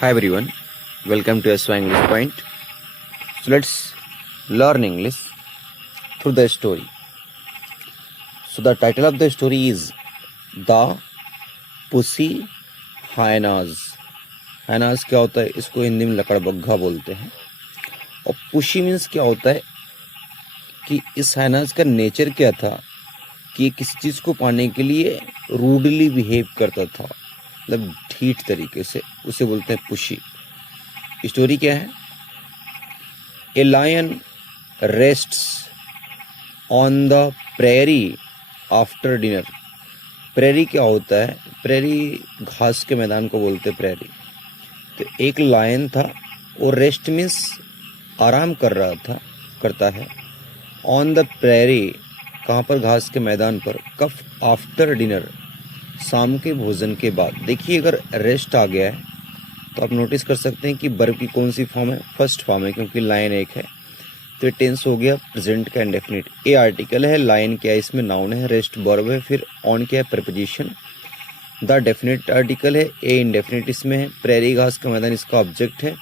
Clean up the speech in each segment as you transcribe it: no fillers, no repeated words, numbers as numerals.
Hi everyone, welcome to SY English Point. So let's learn English through the story. So the title of the story is The Pussy Hyenas. Hyenas क्या होता है? इसको हिंदी में लकड़बग्घा बोलते हैं. और pushy means क्या होता है कि इस हाइनास का नेचर क्या था कि ये किसी चीज़ को पाने के लिए रूडली बिहेव करता था, मतलब ढीठ तरीके से, उसे बोलते हैं पुशी. स्टोरी क्या है? A lion rests on the prairie after dinner. Prairie क्या होता है? प्रेरी घास के मैदान को बोलते हैं प्रेरी. तो एक लायन था, वो रेस्ट मीन्स आराम करता है. ऑन द प्रेरी, कहाँ पर? घास के मैदान पर. कब? आफ्टर डिनर, शाम के भोजन के बाद. देखिए, अगर रेस्ट आ गया है तो आप नोटिस कर सकते हैं कि वर्ब की कौन सी फॉर्म है? फर्स्ट फॉर्म है, क्योंकि लाइन एक है. तो ये टेंस हो गया प्रेजेंट का इंडेफिनिट. ए आर्टिकल है, लाइन क्या है? इसमें नाउन है, रेस्ट वर्ब है, फिर ऑन क्या है? प्रीपोजिशन. द डेफिनेट आर्टिकल है, ए इंडेफिनिट इसमें है. प्रेरी घास का मैदान इसका ऑब्जेक्ट है.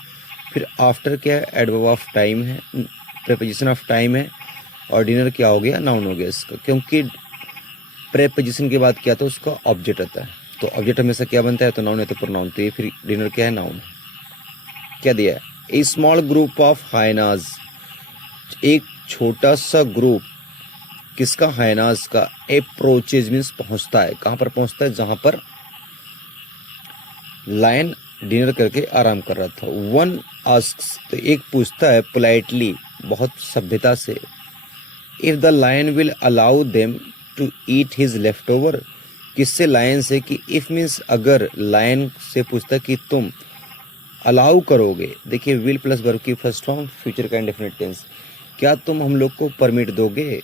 फिर आफ्टर क्या है? एडवर्ब ऑफ टाइम है, प्रीपोजिशन ऑफ टाइम है. और डिनर क्या हो गया? नाउन हो गया इसका, क्योंकि प्रीपोजिशन के बाद क्या था? उसका ऑब्जेक्ट आता है. तो ऑब्जेक्ट हमेशा क्या बनता है? तो नाउन है तो प्रोनाउन. तो ये फिर डिनर क्या है? नाउन. क्या दिया है? ए स्मॉल ग्रुप ऑफ हाइनाज. एक छोटा सा ग्रुप किसका? हाइनाज का. अप्रोचेज मीन्स पहुंचता है. कहां पर पहुंचता है? जहां पर लायन डिनर करके आराम कर रहा था. वन आस्क्स, तो एक पूछता है पोलाइटली, बहुत सभ्यता से, if the lion will allow them to eat his left over. किससे? लायन से. कि इफ मीन्स अगर. लायन से पूछता कि तुम अलाउ करोगे. देखिए, विल प्लस वर्ब की फर्स्ट फॉर्म, फ्यूचर का इंडेफिनिट टेंस. क्या तुम हम लोग को परमिट दोगे?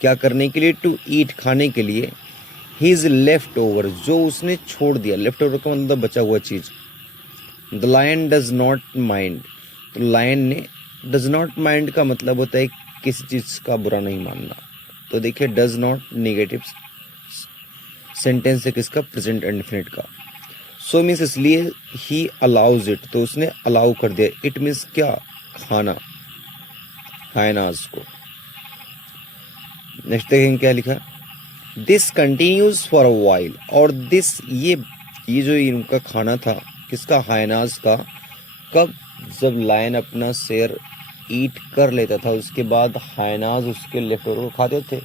क्या करने के लिए? टू ईट, खाने के लिए. हिज लेफ्ट ओवर, जो उसने छोड़ दिया. लेफ्ट ओवर का मतलब बचा हुआ चीज. The lion does not mind. तो लायन ने, डज नॉट माइंड का मतलब होता है किसी चीज का बुरा नहीं मानना. तो देखिए, डज नॉट नेगेटिव सेंटेंस है किसका? प्रेजेंट इंडेफिनिट का. सो मीन्स इसलिए ही अलाउज इट, तो उसने अलाउ कर दिया. इट मीन्स क्या? खाना, हाइनास को. नेक्स्ट देखेंगे क्या लिखा. This continues for a while. और दिस, ये जो इनका खाना था किसका? हाइनास का. कब? जब लायन अपना शेर ईट कर लेता था, उसके बाद हाइनास उसके लेफ्ट ओवर को खाते थे.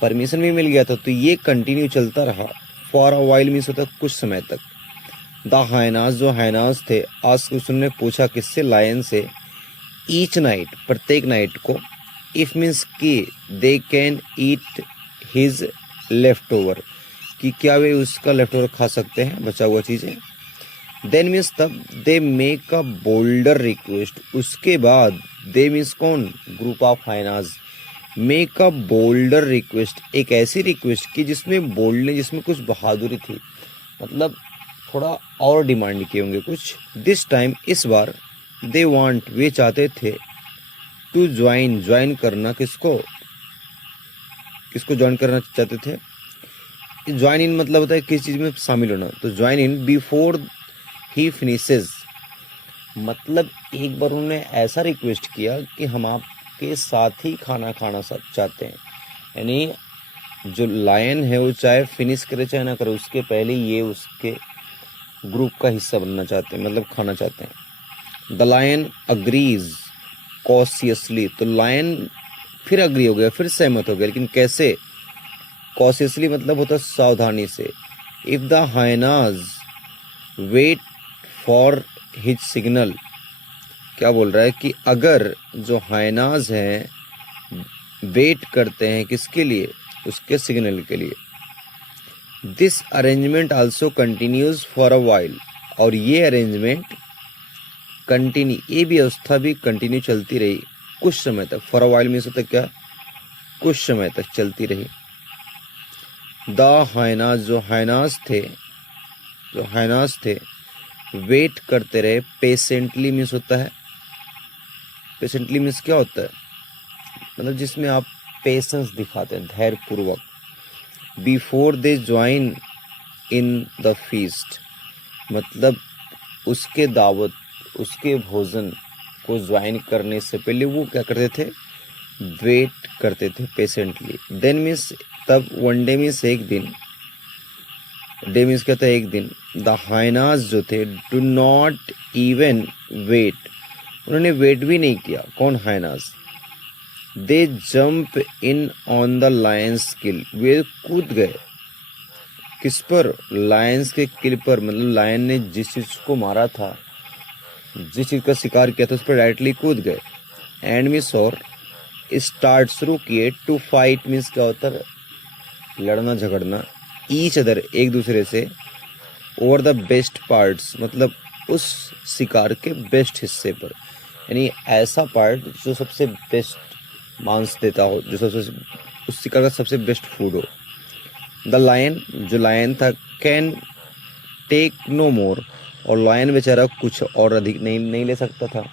परमिशन भी मिल गया था, तो ये कंटिन्यू चलता रहा. फॉर अ वाइल मीन्स होता है कुछ समय तक. द हाइनास, जो हाइनास थे, आस्क, उसने पूछा किससे? लायन से. ईच नाइट, प्रत्येक नाइट को. इफ मीन्स की they can eat his left over, कि क्या वे उसका लेफ्ट ओवर खा सकते हैं, बचा हुआ चीजें. देन मीन्स तब. They make a boulder request. उसके बाद. दे मीन्स कौन? Group of hyenas. Make a boulder request, एक ऐसी रिक्वेस्ट की जिसमें बोल्डनेस, जिसमें कुछ बहादुरी थी, मतलब थोड़ा और डिमांड किए होंगे कुछ. दिस टाइम, इस बार. दे वांट, वे चाहते थे. टू ज्वाइन, ज्वाइन करना. किसको? किसको ज्वाइन करना चाहते थे? ज्वाइन इन मतलब होता है किसी चीज में शामिल होना. तो join in before he finishes, मतलब एक बार उन्होंने ऐसा रिक्वेस्ट किया कि हम आपके साथ ही खाना खाना चाहते हैं. यानी जो लायन है वो चाहे फिनिश करे चाहे ना करे, उसके पहले ये उसके ग्रुप का हिस्सा बनना चाहते हैं, मतलब खाना चाहते हैं. The lion agrees cautiously. तो लायन फिर अग्री हो गया, फिर सहमत हो गया, लेकिन कैसे? कॉशियसली मतलब होता है सावधानी से. If the hyenas wait for his signal. क्या बोल रहा है? कि अगर जो हाइनाज हैं वेट करते हैं किसके लिए? उसके सिग्नल के लिए. This arrangement also continues for a while. और ये अरेंजमेंट कंटिन्यू, ये व्यवस्था भी कंटिन्यू चलती रही कुछ समय तक. फॉर अ वाइल मीन्स होता क्या? कुछ समय तक चलती रही. द हाइनाज, जो हाइनाज थे, वेट करते रहे. पेशेंटली मीन्स होता है, पेशेंटली मीन्स क्या होता है? मतलब जिसमें आप पेशेंस दिखाते हैं, धैर्य पूर्वक. Before they join in the feast, मतलब उसके दावत, उसके भोजन को ज्वाइन करने से पहले वो क्या करते थे, वेट करते थे पेशेंटली। देन मीन्स तब वन डे मीन्स एक दिन, डे मीन्स क्या था एक दिन। द हाइनास जो थे डू नॉट इवन वेट, उन्होंने वेट भी नहीं किया। कौन, hyenas. They jump in on the lion's kill, वे कूद गए किस पर, लायंस के किल पर, मतलब लायन ने जिस चीज को मारा था, जिस चीज का शिकार किया था उस पर डायरेक्टली कूद गए। एंड मीन्स और स्टार्ट, शुरू किए, टू फाइट मीन्स क्या होता है, लड़ना झगड़ना, ईच अदर, एक दूसरे से, ओवर द बेस्ट पार्ट्स, मतलब उस शिकार के बेस्ट हिस्से पर, यानी ऐसा पार्ट जो सबसे बेस्ट मांस देता हो, जो सबसे उस शिकार का सबसे बेस्ट फूड हो। द लायन, जो लायन था, कैन टेक नो मोर, और लायन बेचारा कुछ और अधिक नहीं ले सकता था,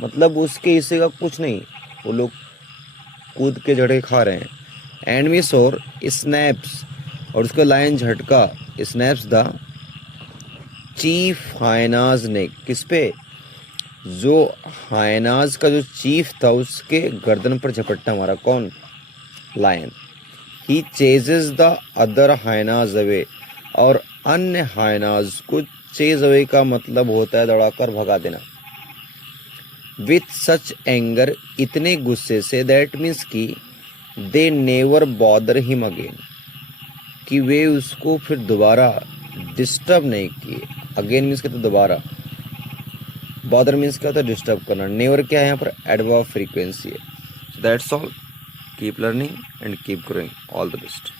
मतलब उसके हिस्से का कुछ नहीं, वो लोग कूद के जड़े खा रहे हैं। एंड मिस और स्नैप्स, और उसका लायन झटका, स्नैप्स द चीफ हाइनाज ने, किस पे, जो हाइनाज का जो चीफ था उसके गर्दन पर झपट्टा मारा। कौन, lion. He chases the other hyenas away, और अन्य हाइनाज को चेज अवे का मतलब होता है दौड़ाकर भगा देना। विथ सच एंगर, इतने गुस्से से, दैट मीन्स की they never bother him again, कि वे उसको फिर दोबारा डिस्टर्ब नहीं किए। अगेन मीन्स क्या था, दोबारा। बॉदर मीन्स क्या होता है, डिस्टर्ब करना। नेवर क्या है यहाँ पर, एडवर्ब फ्रीक्वेंसी है। That's all, keep learning and keep growing, all the best.